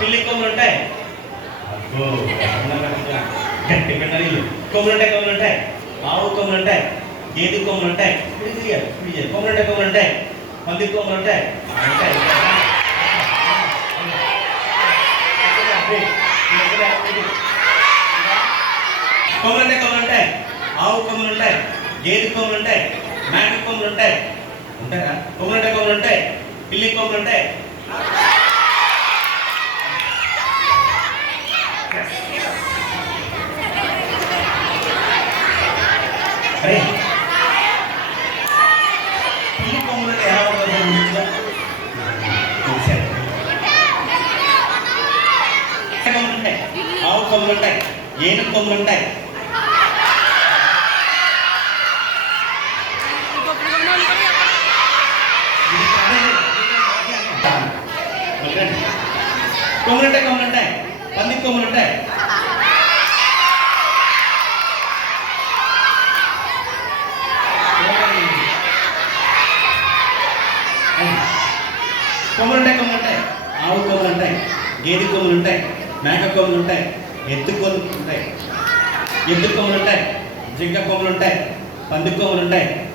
పిల్లి కొమ్ములు ఉంటాయి. గట్టి పెట్టాలి. కొమ్ములు ఉంటాయి. ఆవు కొమ్ములు ఉంటాయి. గేదె కొమ్ములు ఉంటాయి. కొమ్ములు ఉంటాయి. పంది కొమ్ములు ఉంటాయి. కొమ్ములు ఉంటాయి. ఆవు కొమ్ములు ఉంటాయి. గేదె కొమ్ములు ఉంటాయి. మేక కొమ్ములు ఉంటాయి. ఉంటారా? కొమ్ములు ఉంటాయి. పిల్లి కొమ్ములు ఉంటాయి. అరే పిల్లి కొమ్ములు అంటే ఎలా ఉంటుంది? కొమ్ములు ఉంటాయి. ఆవు కొమ్ములు ఉంటాయి. ఏనుగు కొమ్ములు ఉంటాయి. కొమ్ములు ఉంటాయి. పంది కొమ్ములు ఉంటాయి. కొమ్ములు ఉంటాయి. ఆవు కొమ్ములు ఉంటాయి. గేదె కొమ్ములు ఉంటాయి. మేక కొమ్ములు ఉంటాయి. ఎద్దు కొమ్ములు ఉంటాయి. జింక కొమ్ములు ఉంటాయి. పంది కొమ్ములు ఉంటాయి.